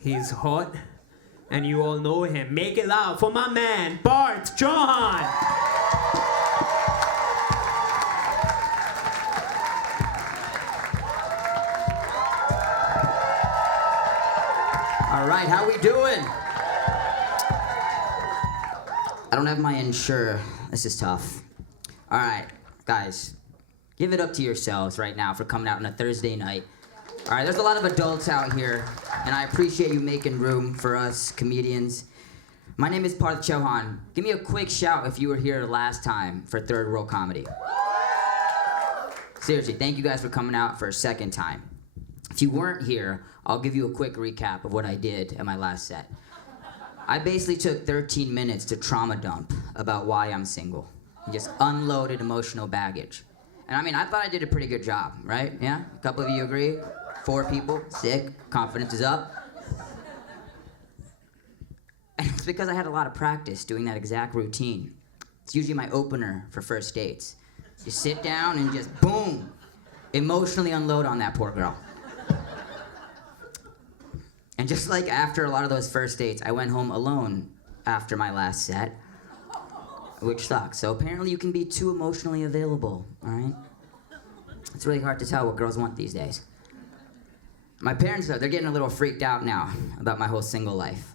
He's hot, and you all know him. Make it loud for my man, Parth, Chauhan! All right, how we doing? I don't have my insurer. This is tough. All right, guys, give it up to yourselves right now for coming out on a Thursday night. All right, there's a lot of adults out here, and I appreciate you making room for us comedians. My name is Parth Chauhan. Give me a quick shout if you were here last time for Third World Comedy. Seriously, thank you guys for coming out for a second time. If you weren't here, I'll give you a quick recap of what I did at my last set. I basically took 13 minutes to trauma dump about why I'm single. Just unloaded emotional baggage. And I mean, I thought I did a pretty good job, right? Yeah? A couple of you agree? 4 people, sick, confidence is up. And it's because I had a lot of practice doing that exact routine. It's usually my opener for first dates. You sit down and just boom, emotionally unload on that poor girl. And just like after a lot of those first dates, I went home alone after my last set, which sucks. So apparently you can be too emotionally available, all right? It's really hard to tell what girls want these days. My parents, though, they're getting a little freaked out now about my whole single life.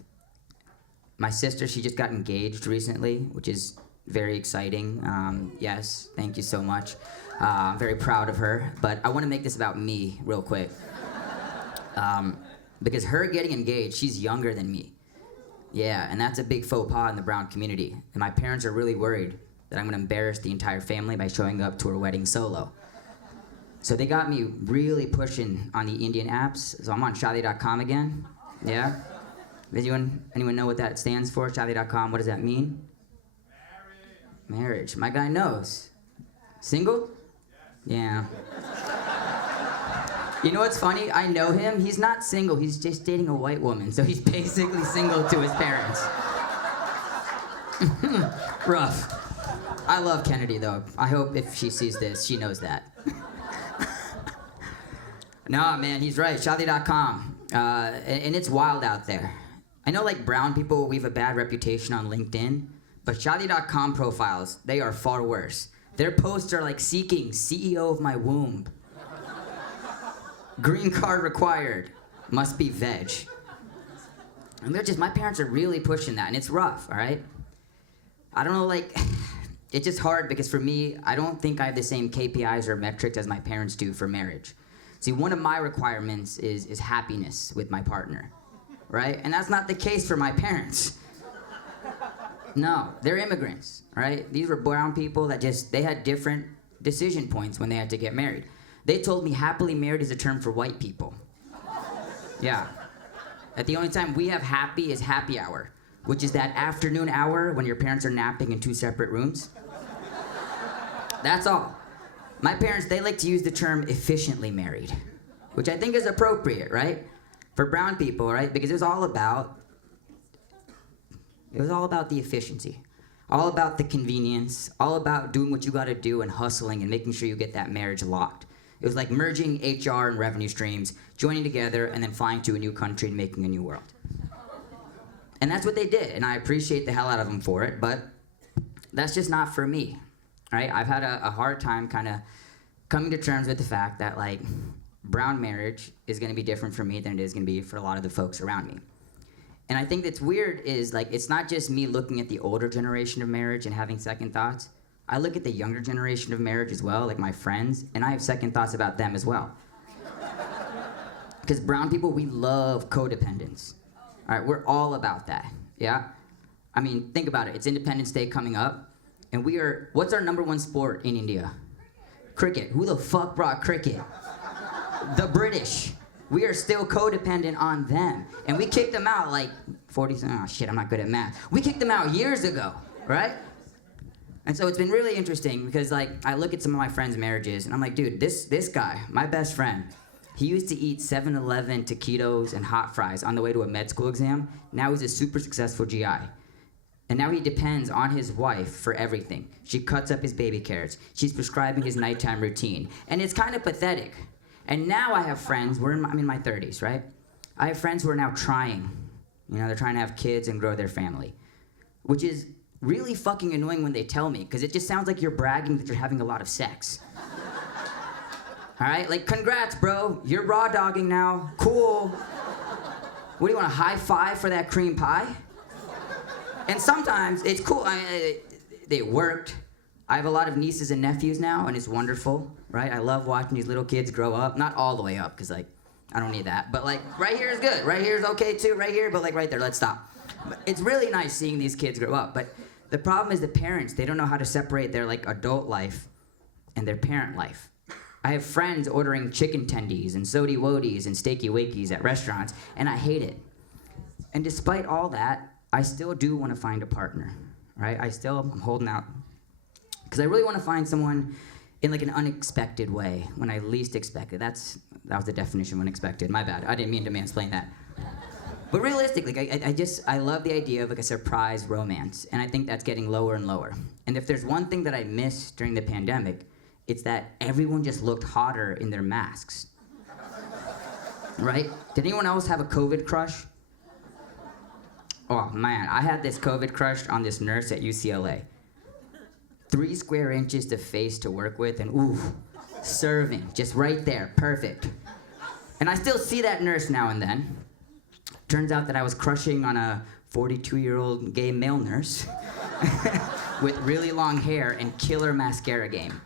My sister, she just got engaged recently, which is very exciting. Yes, thank you so much. I'm very proud of her, but I want to make this about me real quick. Because her getting engaged, she's younger than me. Yeah, and that's a big faux pas in the brown community. And my parents are really worried that I'm gonna embarrass the entire family by showing up to her wedding solo. So they got me really pushing on the Indian apps. So I'm on Shadi.com again. Yeah? Anyone know what that stands for? Shadi.com, what does that mean? Marriage. My guy knows. Single? Yeah. You know what's funny? I know him. He's not single. He's just dating a white woman. So he's basically single to his parents. Rough. I love Kennedy, though. I hope if she sees this, she knows that. Nah, man, he's right. Shadi.com. And it's wild out there. I know, like, brown people, we have a bad reputation on LinkedIn. But Shadi.com profiles, they are far worse. Their posts are like seeking CEO of my womb. Green card required. Must be veg. And my parents are really pushing that, and it's rough, all right? I don't know, like, it's just hard because for me, I don't think I have the same KPIs or metrics as my parents do for marriage. See, one of my requirements is happiness with my partner, right? And that's not the case for my parents. No, they're immigrants, right? These were brown people that they had different decision points when they had to get married. They told me happily married is a term for white people. Yeah. That the only time we have happy is happy hour, which is that afternoon hour when your parents are napping in 2 separate rooms. That's all. My parents, they like to use the term efficiently married, which I think is appropriate, right? For brown people, right? Because it was all about the efficiency. All about the convenience, all about doing what you gotta do and hustling and making sure you get that marriage locked. It was like merging HR and revenue streams, joining together, and then flying to a new country and making a new world. And that's what they did, and I appreciate the hell out of them for it, but that's just not for me, right? I've had a hard time kind of coming to terms with the fact that, like, brown marriage is gonna be different for me than it is gonna be for a lot of the folks around me. And I think that's weird is, like, it's not just me looking at the older generation of marriage and having second thoughts. I look at the younger generation of marriage as well, like my friends, and I have second thoughts about them as well. Because brown people, we love codependence. All right, we're all about that, yeah? I mean, think about it. It's Independence Day coming up, and what's our #1 sport in India? Cricket. Who the fuck brought cricket? The British. We are still codependent on them. And we kicked them out like 40, oh shit, I'm not good at math. We kicked them out years ago, right? And so it's been really interesting because, like, I look at some of my friends' marriages and I'm like, dude, this guy, my best friend, he used to eat 7-Eleven taquitos and hot fries on the way to a med school exam. Now he's a super successful GI. And now he depends on his wife for everything. She cuts up his baby carrots. She's prescribing his nighttime routine. And it's kind of pathetic. And now I have friends, I'm in my 30s, right? I have friends who are now trying. They're trying to have kids and grow their family, which is really fucking annoying when they tell me, because it just sounds like you're bragging that you're having a lot of sex. All right, like, congrats, bro. You're raw dogging now. Cool. What do you want, a high five for that cream pie? And sometimes it's cool. They worked. I have a lot of nieces and nephews now, and it's wonderful, right? I love watching these little kids grow up. Not all the way up, because, like, I don't need that. But, like, right here is good. Right here is okay, too. Right here, but, like, right there, let's stop. But it's really nice seeing these kids grow up. But the problem is the parents, they don't know how to separate their, like, adult life and their parent life. I have friends ordering chicken tendies and sody woadies and steaky wakies at restaurants, and I hate it. And despite all that, I still do want to find a partner, right? I'm holding out. Because I really want to find someone in, like, an unexpected way, when I least expect it. That was the definition of unexpected. My bad. I didn't mean to mansplain that. But realistically, I love the idea of, like, a surprise romance, and I think that's getting lower and lower. And if there's one thing that I miss during the pandemic, it's that everyone just looked hotter in their masks. Right? Did anyone else have a COVID crush? Oh, man, I had this COVID crush on this nurse at UCLA. 3 square inches of face to work with, and ooh, serving, just right there, perfect. And I still see that nurse now and then. Turns out that I was crushing on a 42-year-old gay male nurse with really long hair and killer mascara game.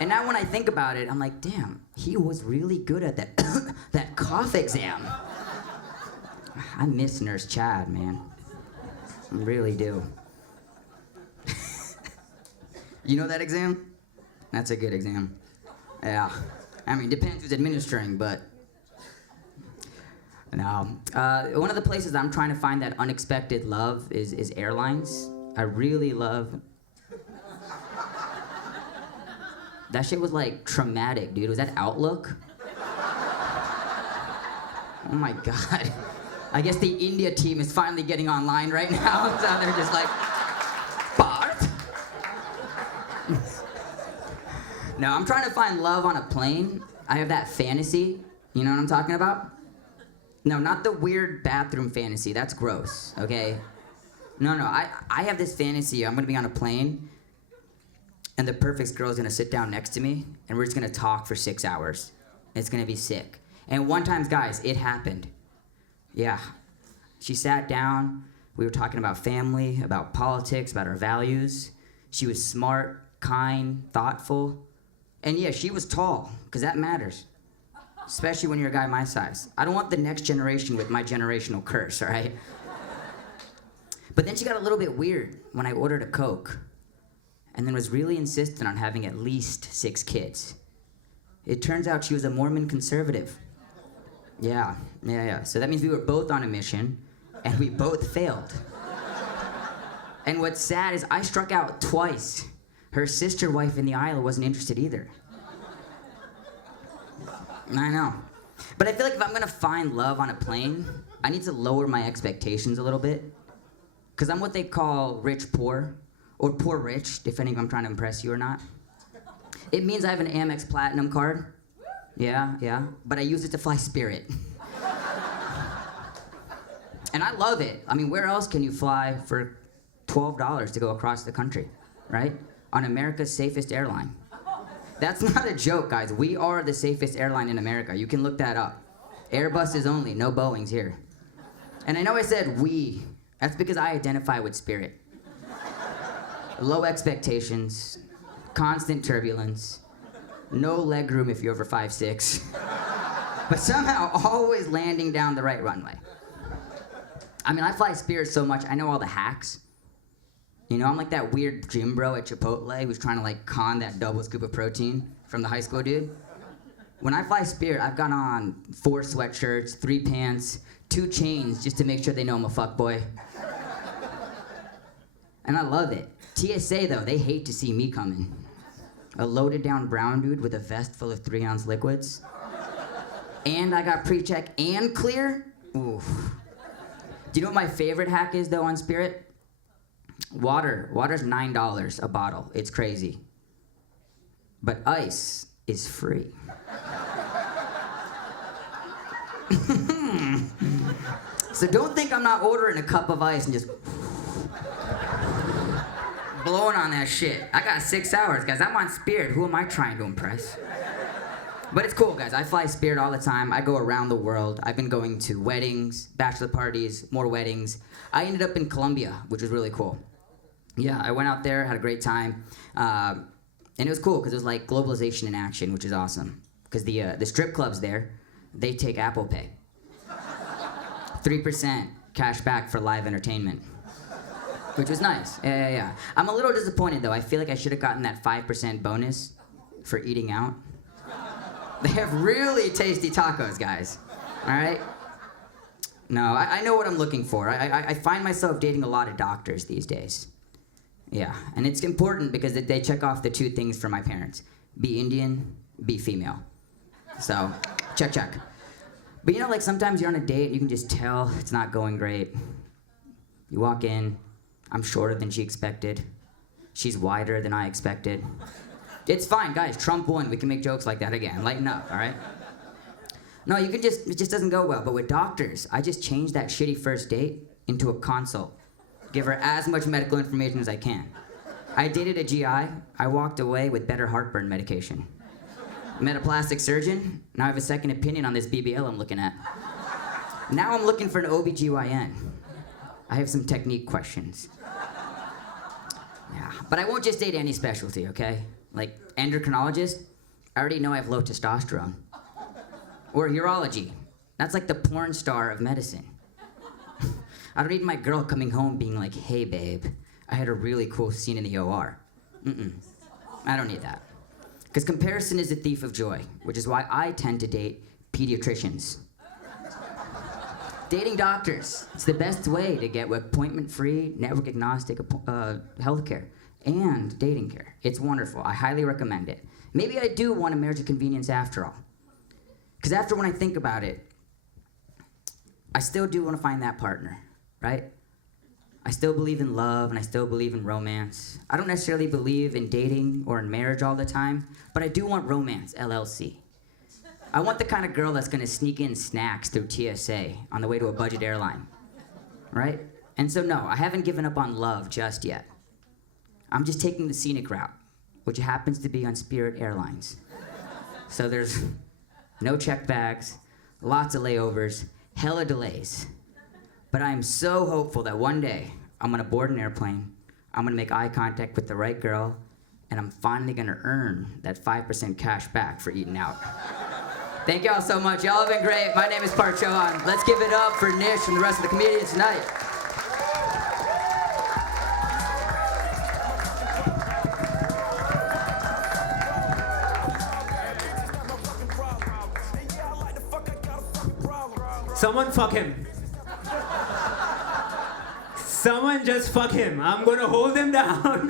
And now when I think about it, I'm like, damn, he was really good at that that cough exam. I miss Nurse Chad, man. I really do. You know that exam? That's a good exam. Yeah. I mean, depends who's administering, but... No. One of the places I'm trying to find that unexpected love is airlines. I really love... That shit was, like, traumatic, dude. Was that Outlook? Oh my God. I guess the India team is finally getting online right now, so they're just like, Parth? No, I'm trying to find love on a plane. I have that fantasy. You know what I'm talking about? No, not the weird bathroom fantasy. That's gross, okay? No, I have this fantasy. I'm gonna be on a plane, and the perfect girl's gonna sit down next to me, and we're just gonna talk for 6 hours. It's gonna be sick. And one time, guys, it happened. Yeah. She sat down, we were talking about family, about politics, about our values. She was smart, kind, thoughtful. And yeah, she was tall, because that matters. Especially when you're a guy my size. I don't want the next generation with my generational curse, all right? But then she got a little bit weird when I ordered a Coke, and then was really insistent on having at least 6 kids. It turns out she was a Mormon conservative. Yeah. So that means we were both on a mission, and we both failed. And what's sad is I struck out twice. Her sister wife in the aisle wasn't interested either. I know. But I feel like if I'm gonna find love on a plane, I need to lower my expectations a little bit. Because I'm what they call rich-poor, or poor-rich, depending if I'm trying to impress you or not. It means I have an Amex Platinum card. Yeah. But I use it to fly Spirit. And I love it. I mean, where else can you fly for $12 to go across the country, right? On America's safest airline. That's not a joke, guys. We are the safest airline in America. You can look that up. Airbuses only, no Boeings here. And I know I said we. That's because I identify with Spirit. Low expectations, constant turbulence, no leg room if you're over 5'6", but somehow always landing down the right runway. I mean, I fly Spirit so much, I know all the hacks. You know, I'm like that weird gym bro at Chipotle who's trying to, like, con that double scoop of protein from the high school dude. When I fly Spirit, I've got on 4 sweatshirts, 3 pants, 2 chains just to make sure they know I'm a fuckboy. And I love it. TSA, though, they hate to see me coming. A loaded down brown dude with a vest full of 3-ounce liquids. And I got pre-check and clear? Oof. Do you know what my favorite hack is, though, on Spirit? Water. Water's $9 a bottle. It's crazy. But ice is free. So don't think I'm not ordering a cup of ice and just blowing on that shit. I got 6 hours, guys. I'm on Spirit. Who am I trying to impress? But it's cool, guys. I fly Spirit all the time. I go around the world. I've been going to weddings, bachelor parties, more weddings. I ended up in Colombia, which was really cool. Yeah, I went out there, had a great time. And it was cool because it was like globalization in action, which is awesome. Because the strip clubs there, they take Apple Pay. 3% cash back for live entertainment. Which was nice. Yeah. I'm a little disappointed though. I feel like I should have gotten that 5% bonus for eating out. They have really tasty tacos, guys. All right? No, I know what I'm looking for. I find myself dating a lot of doctors these days. Yeah, and it's important because they check off the 2 things for my parents. Be Indian, be female. So, check. But you know, like sometimes you're on a date and you can just tell it's not going great. You walk in, I'm shorter than she expected. She's wider than I expected. It's fine, guys. Trump won. We can make jokes like that again. Lighten up, all right? No, it just doesn't go well. But with doctors, I just change that shitty first date into a consult. Give her as much medical information as I can. I dated a GI. I walked away with better heartburn medication. Met a plastic surgeon. Now I have a second opinion on this BBL I'm looking at. Now I'm looking for an OBGYN. I have some technique questions. Yeah, but I won't just date any specialty, okay? Like endocrinologist, I already know I have low testosterone. Or urology, that's like the porn star of medicine. I don't need my girl coming home being like, hey babe, I had a really cool scene in the OR. I don't need that. Because comparison is a thief of joy, which is why I tend to date pediatricians. Dating doctors, it's the best way to get appointment-free, network-agnostic healthcare and dating care. It's wonderful. I highly recommend it. Maybe I do want a marriage of convenience after all. Because after when I think about it, I still do want to find that partner, right? I still believe in love and I still believe in romance. I don't necessarily believe in dating or in marriage all the time, but I do want romance, LLC. I want the kind of girl that's gonna sneak in snacks through TSA on the way to a budget airline, right? And so no, I haven't given up on love just yet. I'm just taking the scenic route, which happens to be on Spirit Airlines. So there's no checked bags, lots of layovers, hella delays. But I am so hopeful that one day I'm gonna board an airplane, I'm gonna make eye contact with the right girl, and I'm finally gonna earn that 5% cash back for eating out. Thank y'all so much. Y'all have been great. My name is Parth Chauhan. Let's give it up for Nish and the rest of the comedians tonight. Someone fuck him. Someone just fuck him. I'm gonna hold him down.